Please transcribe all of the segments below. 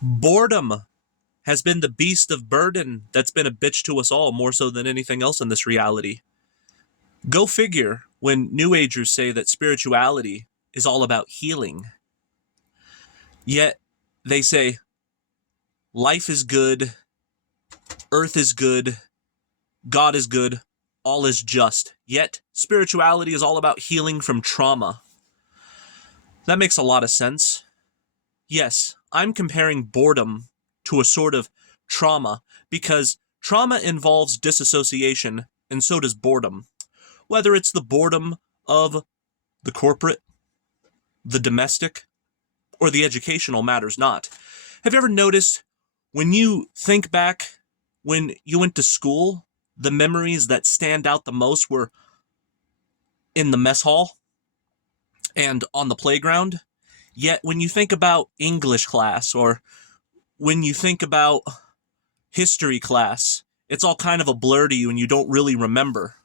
Boredom has been the beast of burden that's been a bitch to us all more so than anything else in this reality. Go figure when New Agers say that spirituality is all about healing. Yet they say life is good, earth is good, God is good, all is just. Yet spirituality is all about healing from trauma. That makes a lot of sense. Yes, I'm comparing boredom to a sort of trauma because trauma involves disassociation and so does boredom. Whether it's the boredom of the corporate, the domestic, or the educational matters not. Have you ever noticed when you think back when you went to school, the memories that stand out the most were in the mess hall and on the playground? Yet when you think about English class or when you think about history class, it's all kind of a blur to you and you don't really remember.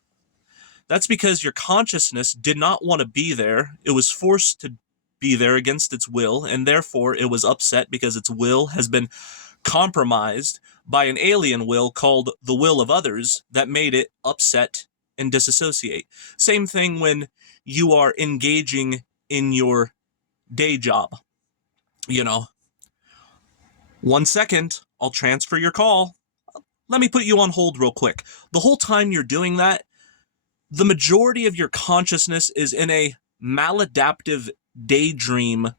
That's because your consciousness did not want to be there. It was forced to be there against its will, and therefore it was upset because its will has been compromised by an alien will called the will of others that made it upset and disassociate. Same thing when you are engaging in your day job. You know, 1 second, I'll transfer your call. Let me put you on hold real quick. The whole time you're doing that, the majority of your consciousness is in a maladaptive daydream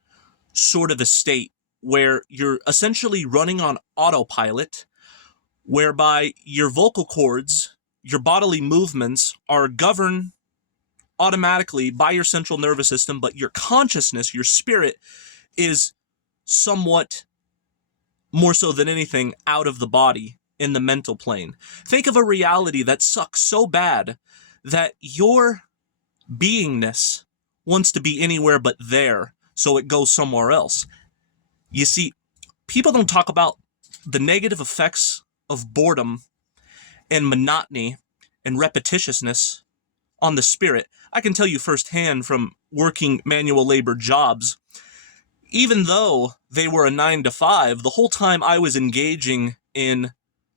sort of a state where you're essentially running on autopilot, whereby your vocal cords, your bodily movements are governed automatically by your central nervous system, but your consciousness, your spirit, is somewhat more so than anything out of the body in the mental plane. Think of a reality that sucks so bad that your beingness wants to be anywhere but there, so it goes somewhere else. You see, people don't talk about the negative effects of boredom and monotony and repetitiousness on the spirit. I can tell you firsthand from working manual labor jobs, even though they were a 9 to 5, the whole time I was engaging in,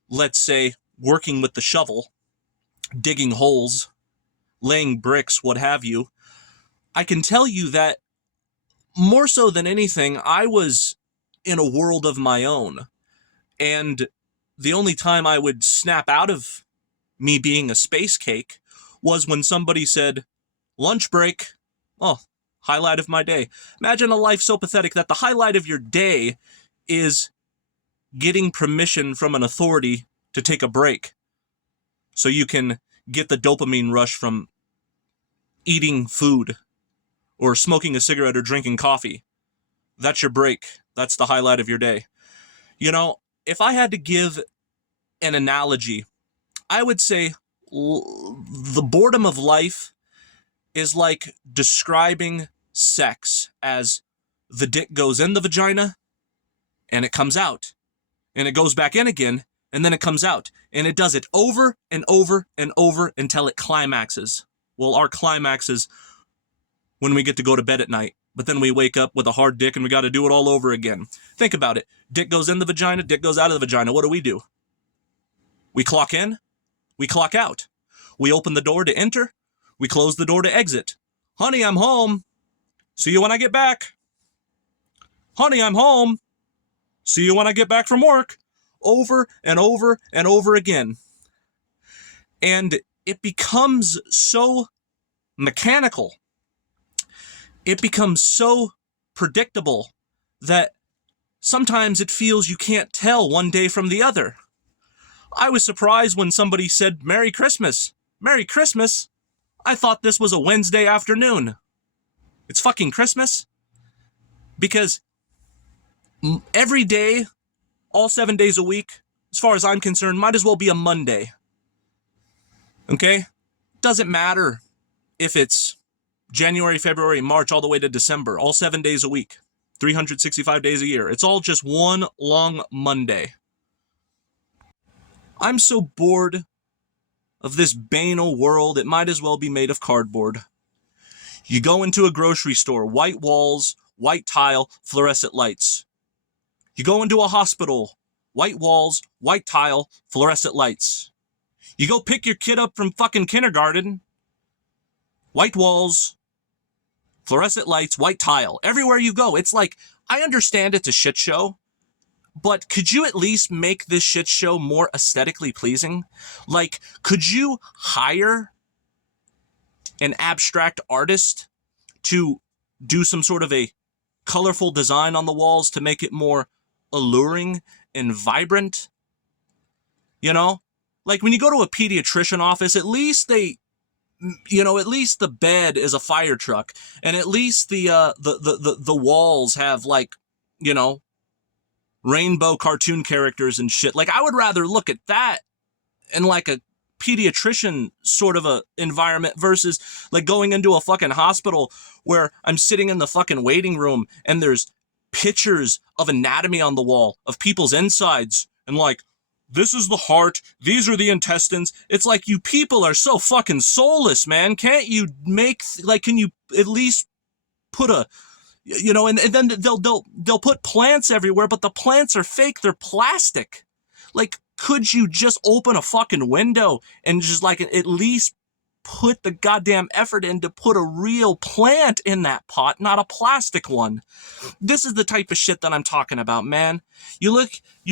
let's say, working with the shovel, digging holes, laying bricks, what have you, I can tell you that more so than anything, I was in a world of my own. And the only time I would snap out of me being a space cake was when somebody said, lunch break. Oh, highlight of my day. Imagine a life so pathetic that the highlight of your day is getting permission from an authority to take a break so you can get the dopamine rush from eating food or smoking a cigarette or drinking coffee. That's your break. That's the highlight of your day. You know, if I had to give an analogy, I would say the boredom of life is like describing sex as the dick goes in the vagina and it comes out and it goes back in again and then it comes out and it does it over and over and over until it climaxes. Well, our climax is when we get to go to bed at night, but then we wake up with a hard dick and we got to do it all over again. Think about it. Dick goes in the vagina, dick goes out of the vagina. What do? We clock in, we clock out. We open the door to enter, we close the door to exit. Honey, I'm home. See you when I get back. Honey, I'm home. See you when I get back from work. Over and over and over again. And it becomes so mechanical. It becomes so predictable that sometimes it feels you can't tell one day from the other. I was surprised when somebody said, Merry Christmas. Merry Christmas? I thought this was a Wednesday afternoon. It's fucking Christmas? Because every day, all 7 days a week, as far as I'm concerned, might as well be a Monday. Okay? Doesn't matter if it's January, February, March, all the way to December, all 7 days a week, 365 days a year. It's all just one long Monday. I'm so bored of this banal world, it might as well be made of cardboard. You go into a grocery store, white walls, white tile, fluorescent lights. You go into a hospital, white walls, white tile, fluorescent lights. You go pick your kid up from fucking kindergarten, white walls, fluorescent lights, white tile. Everywhere you go, it's like, I understand it's a shit show, but could you at least make this shit show more aesthetically pleasing? Like, could you hire an abstract artist to do some sort of a colorful design on the walls to make it more alluring and vibrant? You know? Like, when you go to a pediatrician office, at least they, at least the bed is a fire truck, and at least the walls have, like, rainbow cartoon characters and shit. Like, I would rather look at that in like a pediatrician sort of a environment versus like going into a fucking hospital where I'm sitting in the fucking waiting room and there's pictures of anatomy on the wall of people's insides and like, this is the heart, these are the intestines. It's like, you people are so fucking soulless, man. Can't you can you at least put a, and then they'll put plants everywhere, but the plants are fake, they're plastic. Like, could you just open a fucking window and just like at least put the goddamn effort in to put a real plant in that pot, not a plastic one? This is the type of shit that I'm talking about, man. You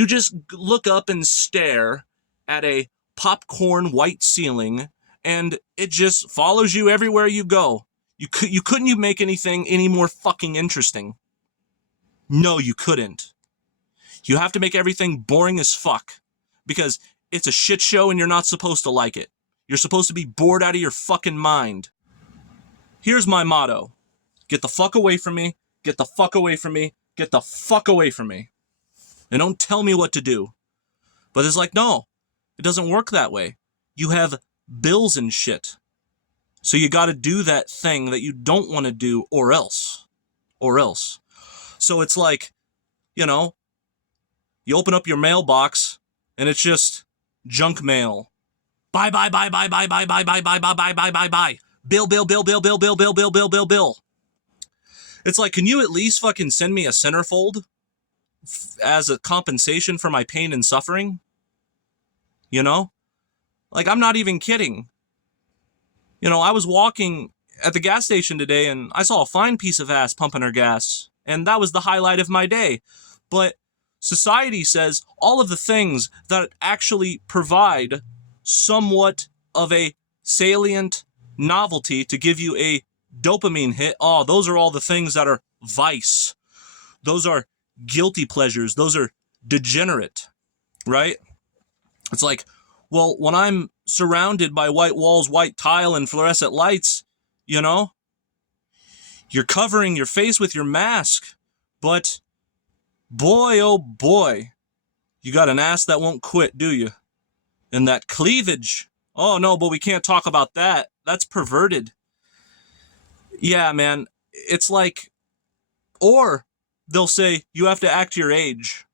just look up and stare at a popcorn white ceiling and it just follows you everywhere you go. You couldn't make anything any more fucking interesting? No, you couldn't. You have to make everything boring as fuck because it's a shit show and you're not supposed to like it. You're supposed to be bored out of your fucking mind. Here's my motto. Get the fuck away from me. Get the fuck away from me. Get the fuck away from me. And don't tell me what to do. But it's like, no, it doesn't work that way. You have bills and shit. So you got to do that thing that you don't want to do or else. Or else. So it's like, you open up your mailbox and it's just junk mail. Bye. Bill. It's like, can you at least fucking send me a centerfold as a compensation for my pain and suffering? Like, I'm not even kidding. I was walking at the gas station today and I saw a fine piece of ass pumping her gas. And that was the highlight of my day. But society says all of the things that actually provide somewhat of a salient novelty to give you a dopamine hit, those are all the things that are vice. Those are guilty pleasures. Those are degenerate, right? It's like, well, when I'm surrounded by white walls, white tile, and fluorescent lights, you're covering your face with your mask, but boy, oh boy, you got an ass that won't quit, do you? And that cleavage. Oh no, but we can't talk about that. That's perverted. Yeah, man, it's like, or they'll say, you have to act your age.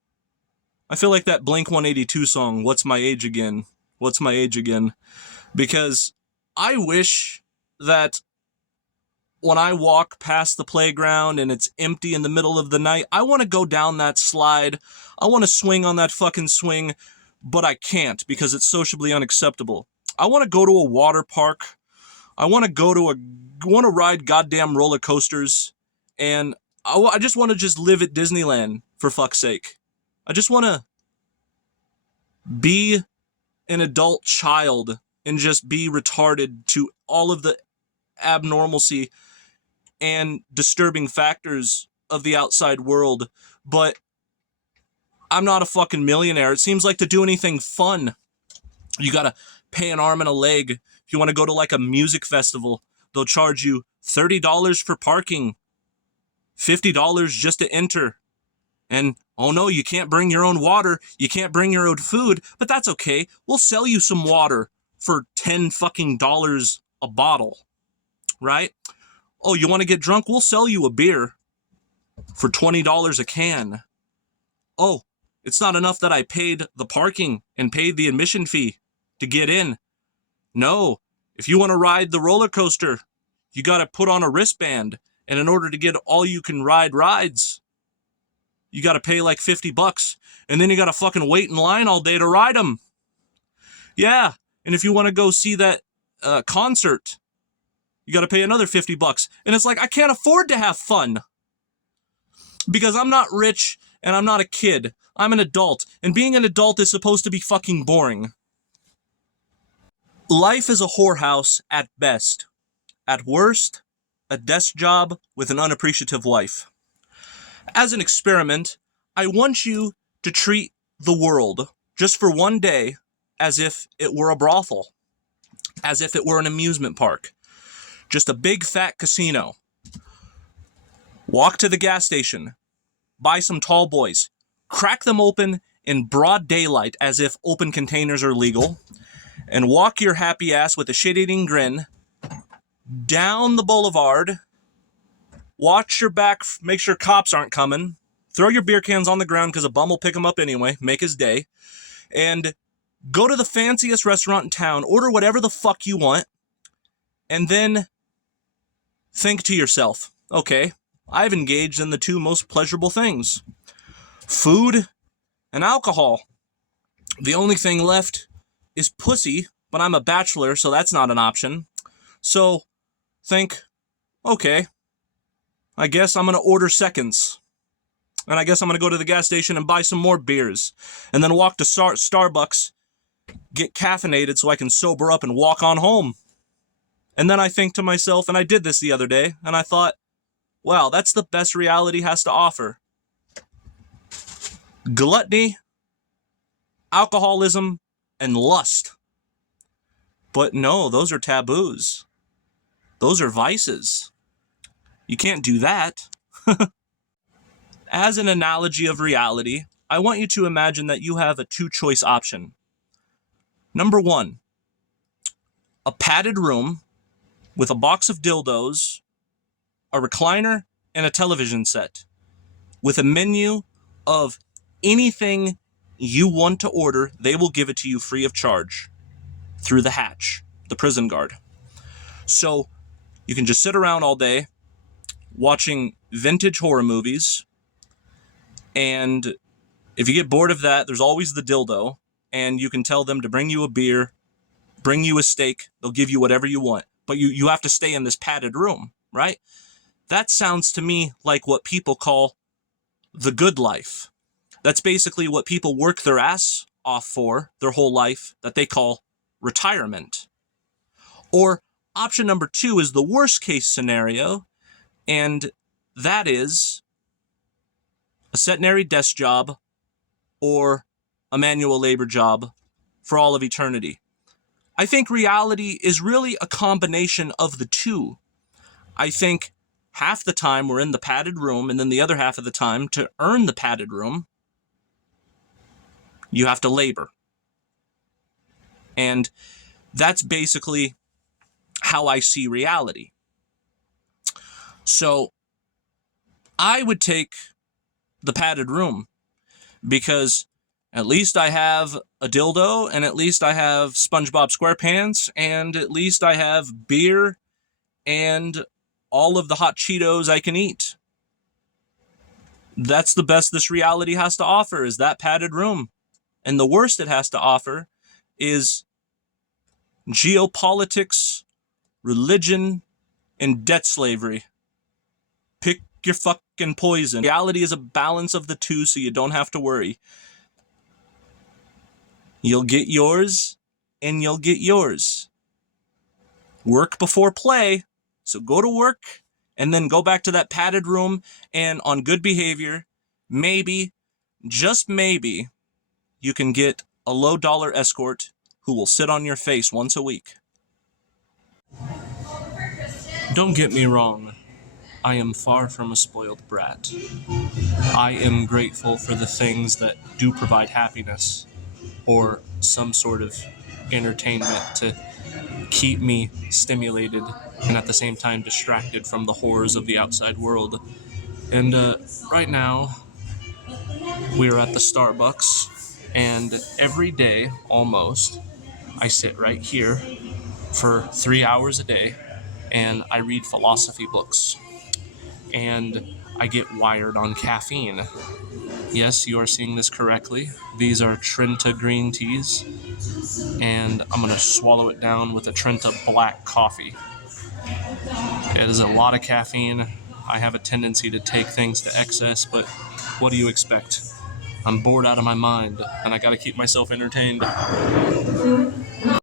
I feel like that Blink-182 song, What's My Age Again? What's my age again? Because I wish that when I walk past the playground and it's empty in the middle of the night, I want to go down that slide. I want to swing on that fucking swing, but I can't because it's socially unacceptable. I want to go to a water park. I want to ride goddamn roller coasters, and I just want to just live at Disneyland, for fuck's sake. I just want to be an adult child and just be retarded to all of the abnormalcy and disturbing factors of the outside world. But I'm not a fucking millionaire. It seems like to do anything fun, you gotta pay an arm and a leg. If you want to go to like a music festival, they'll charge you $30 for parking, $50 just to enter. And oh no, you can't bring your own water, you can't bring your own food, but that's okay. We'll sell you some water for $10 fucking a bottle, right? Oh, you want to get drunk? We'll sell you a beer for $20 a can. Oh, it's not enough that I paid the parking and paid the admission fee to get in. No, if you want to ride the roller coaster, you got to put on a wristband. And in order to get all you can ride rides, you got to pay like $50, and then you got to fucking wait in line all day to ride them. Yeah, and if you want to go see that concert, you got to pay another $50. And it's like, I can't afford to have fun because I'm not rich and I'm not a kid. I'm an adult, and being an adult is supposed to be fucking boring. Life is a whorehouse at best. At worst, a desk job with an unappreciative wife. As an experiment, I want you to treat the world, just for one day, as if it were a brothel. As if it were an amusement park. Just a big fat casino. Walk to the gas station. Buy some tall boys. Crack them open in broad daylight as if open containers are legal. And walk your happy ass with a shit-eating grin down the boulevard. Watch your back, make sure cops aren't coming. Throw your beer cans on the ground because a bum will pick them up anyway. Make his day. And go to the fanciest restaurant in town. Order whatever the fuck you want. And then think to yourself, okay, I've engaged in the two most pleasurable things. Food and alcohol. The only thing left is pussy, but I'm a bachelor, so that's not an option. So think, okay, I guess I'm going to order seconds. And I guess I'm going to go to the gas station and buy some more beers. And then walk to Starbucks, get caffeinated so I can sober up and walk on home. And then I think to myself, and I did this the other day, and I thought, wow, that's the best reality has to offer. Gluttony, alcoholism, and lust. But no, those are taboos. Those are vices. You can't do that. As an analogy of reality, I want you to imagine that you have a two-choice option. Number one, a padded room with a box of dildos, a recliner, and a television set with a menu of anything you want to order. They will give it to you free of charge through the hatch, the prison guard. So you can just sit around all day watching vintage horror movies, and if you get bored of that, there's always the dildo, and you can tell them to bring you a beer, bring you a steak, they'll give you whatever you want, but you have to stay in this padded room, right? That sounds to me like what people call the good life. That's basically what people work their ass off for their whole life, that they call retirement. Or option number two is the worst case scenario, and that is a sedentary desk job or a manual labor job for all of eternity. I think reality is really a combination of the two. I think half the time we're in the padded room, and then the other half of the time, to earn the padded room, you have to labor. And that's basically how I see reality. So I would take the padded room because at least I have a dildo, and at least I have SpongeBob SquarePants, and at least I have beer and all of the hot Cheetos I can eat. That's the best this reality has to offer, is that padded room. And the worst it has to offer is geopolitics, religion, and debt slavery. Pick your fucking poison. Reality is a balance of the two, so you don't have to worry. You'll get yours, and you'll get yours. Work before play, so go to work, and then go back to that padded room, and on good behavior, maybe, just maybe, you can get a low-dollar escort who will sit on your face once a week. Don't get me wrong. I am far from a spoiled brat. I am grateful for the things that do provide happiness or some sort of entertainment to keep me stimulated and at the same time distracted from the horrors of the outside world. And right now, we are at the Starbucks, and every day, almost, I sit right here for 3 hours a day, and I read philosophy books. And I get wired on caffeine. Yes, you are seeing this correctly. These are Trenta green teas, and I'm going to swallow it down with a Trenta black coffee. It is a lot of caffeine. I have a tendency to take things to excess, but what do you expect? I'm bored out of my mind, and I got to keep myself entertained.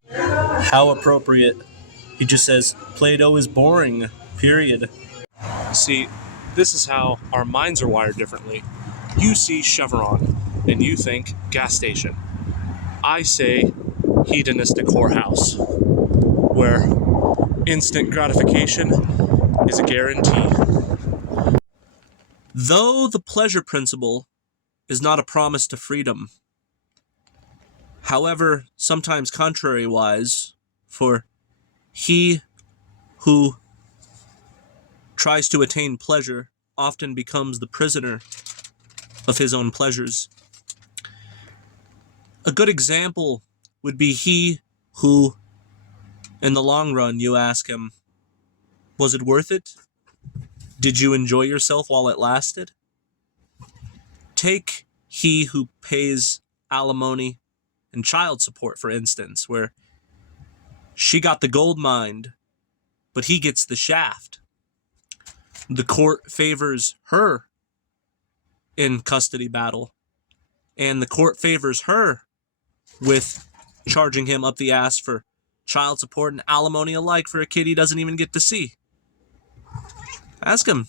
How appropriate. He just says, Play-Doh is boring, period. See, this is how our minds are wired differently. You see Chevron, and you think gas station. I say hedonistic whorehouse, where instant gratification is a guarantee. Though the pleasure principle is not a promise to freedom, however, sometimes contrary-wise, for he who tries to attain pleasure often becomes the prisoner of his own pleasures. A good example would be he who, in the long run, you ask him, was it worth it? Did you enjoy yourself while it lasted? Take he who pays alimony and child support, for instance, where she got the gold mine, but he gets the shaft. The court favors her in custody battle, and the court favors her with charging him up the ass for child support and alimony alike for a kid he doesn't even get to see. Ask him,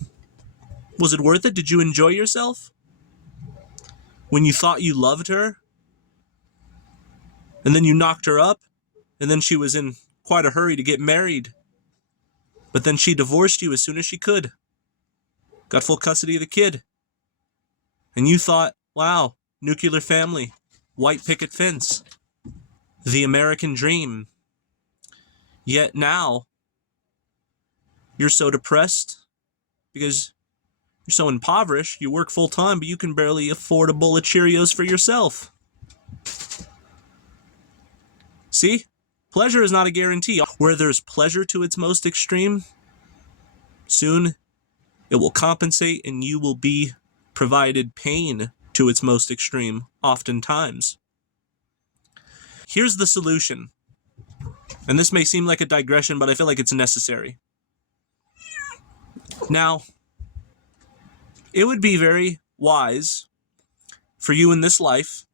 was it worth it? Did you enjoy yourself? When you thought you loved her, and then you knocked her up, and then she was in quite a hurry to get married, but then she divorced you as soon as she could, got full custody of the kid, and you thought, wow, nuclear family, white picket fence, the American dream. Yet now, you're so depressed because you're so impoverished, you work full time, but you can barely afford a bowl of Cheerios for yourself. See? Pleasure is not a guarantee. Where there's pleasure to its most extreme, soon it will compensate and you will be provided pain to its most extreme, oftentimes. Here's the solution. And this may seem like a digression, but I feel like it's necessary. Now, it would be very wise for you in this life,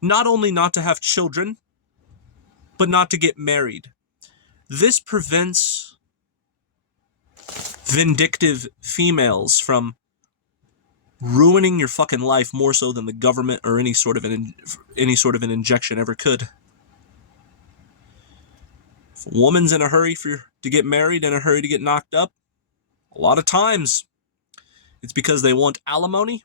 not only not to have children, but not to get married. This prevents vindictive females from ruining your fucking life more so than the government or any sort of an injection ever could. If a woman's in a hurry to get married, in a hurry to get knocked up, a lot of times it's because they want alimony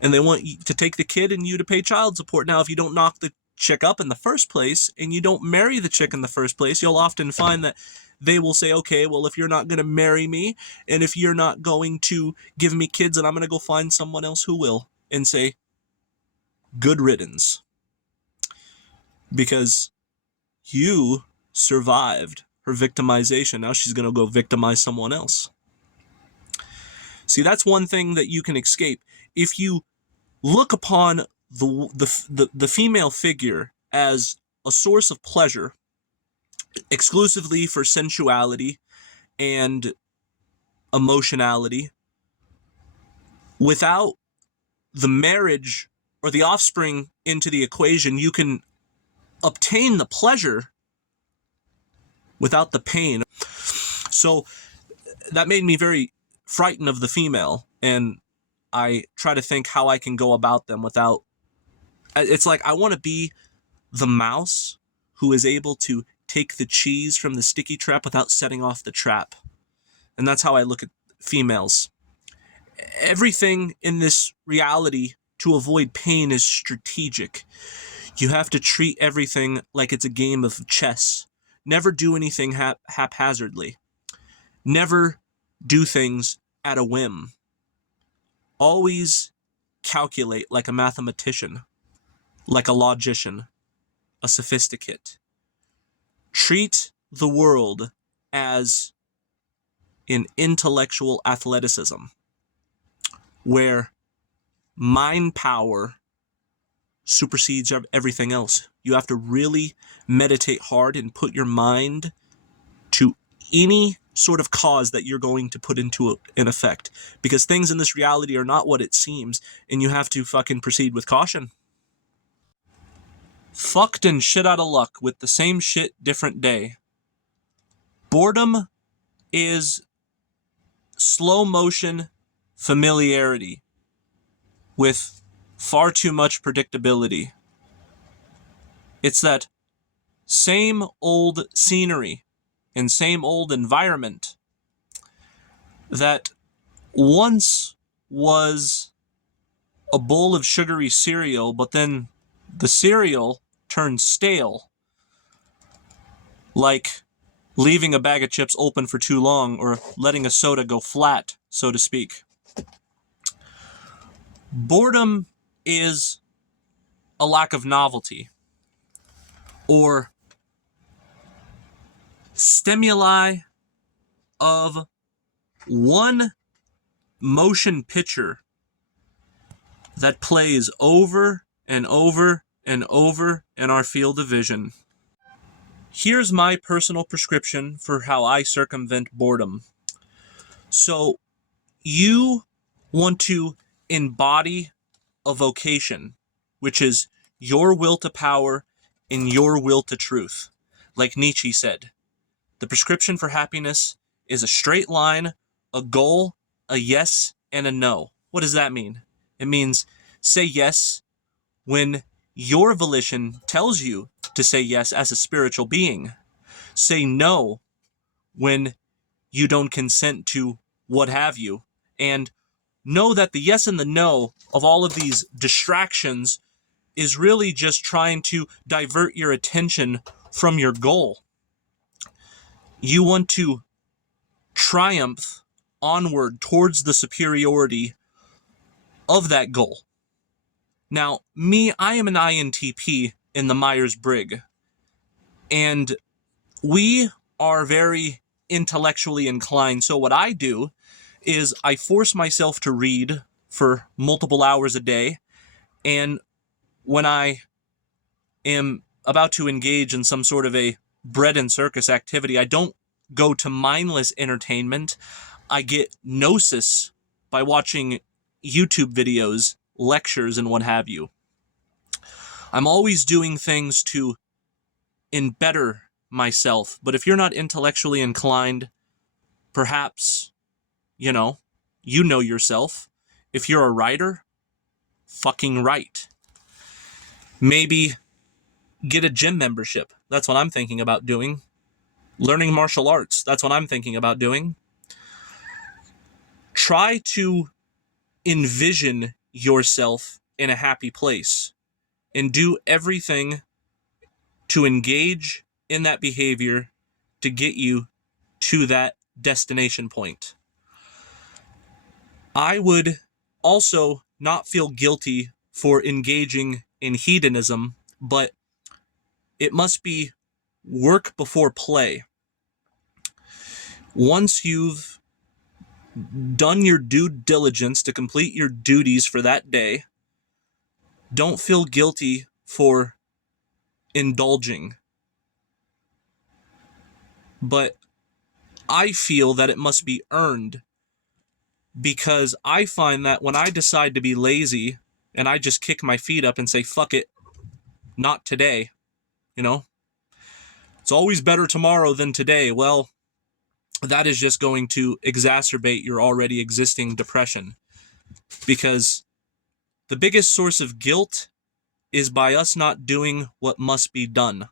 and they want you to take the kid and you to pay child support. Now, if you don't knock the chick up in the first place and you don't marry the chick in the first place, you'll often find that they will say, okay, well, if you're not going to marry me and if you're not going to give me kids, then I'm going to go find someone else who will, and say, good riddance. Because you survived her victimization. Now she's going to go victimize someone else. See, that's one thing that you can escape. If you look upon the female figure as a source of pleasure exclusively for sensuality and emotionality, without the marriage or the offspring into the equation, you can obtain the pleasure without the pain. So that made me very frightened of the female, and I try to think how I can go about them without... It's like I want to be the mouse who is able to take the cheese from the sticky trap without setting off the trap. And that's how I look at females. Everything in this reality to avoid pain is strategic. You have to treat everything like it's a game of chess. Never do anything haphazardly. Never do things at a whim. Always calculate like a mathematician, like a logician, a sophisticate. Treat the world as an intellectual athleticism, where mind power supersedes everything else. You have to really meditate hard and put your mind to any sort of cause that you're going to put into an effect, because things in this reality are not what it seems, and you have to fucking proceed with caution. Fucked and shit out of luck with the same shit, different day. Boredom is slow motion familiarity with far too much predictability. It's that same old scenery and same old environment that once was a bowl of sugary cereal, but then the cereal turned stale, like leaving a bag of chips open for too long or letting a soda go flat, so to speak. Boredom is a lack of novelty, or stimuli of one motion picture that plays over and over and over in our field of vision. Here's my personal prescription for how I circumvent boredom. So, you want to embody a vocation, which is your will to power and your will to truth. Like Nietzsche said, the prescription for happiness is a straight line, a goal, a yes, and a no. What does that mean? It means say yes when your volition tells you to say yes as a spiritual being. Say no when you don't consent to what have you. And know that the yes and the no of all of these distractions is really just trying to divert your attention from your goal. You want to triumph onward towards the superiority of that goal. Now, me, I am an INTP in the Myers-Briggs, and we are very intellectually inclined. So what I do is I force myself to read for multiple hours a day, and when I am about to engage in some sort of a bread and circus activity, I don't go to mindless entertainment. I get gnosis by watching YouTube videos, lectures, and what have you. I'm always doing things to better myself, but if you're not intellectually inclined, perhaps, you know yourself. If you're a writer, fucking write. Maybe get a gym membership. That's what I'm thinking about doing. Learning martial arts. That's what I'm thinking about doing. Try to envision yourself in a happy place and do everything to engage in that behavior to get you to that destination point. I would also not feel guilty for engaging in hedonism, but it must be work before play. Once you've done your due diligence to complete your duties for that day, don't feel guilty for indulging. But I feel that it must be earned, because I find that when I decide to be lazy and I just kick my feet up and say, fuck it, not today, it's always better tomorrow than today. Well, that is just going to exacerbate your already existing depression, because the biggest source of guilt is by us not doing what must be done.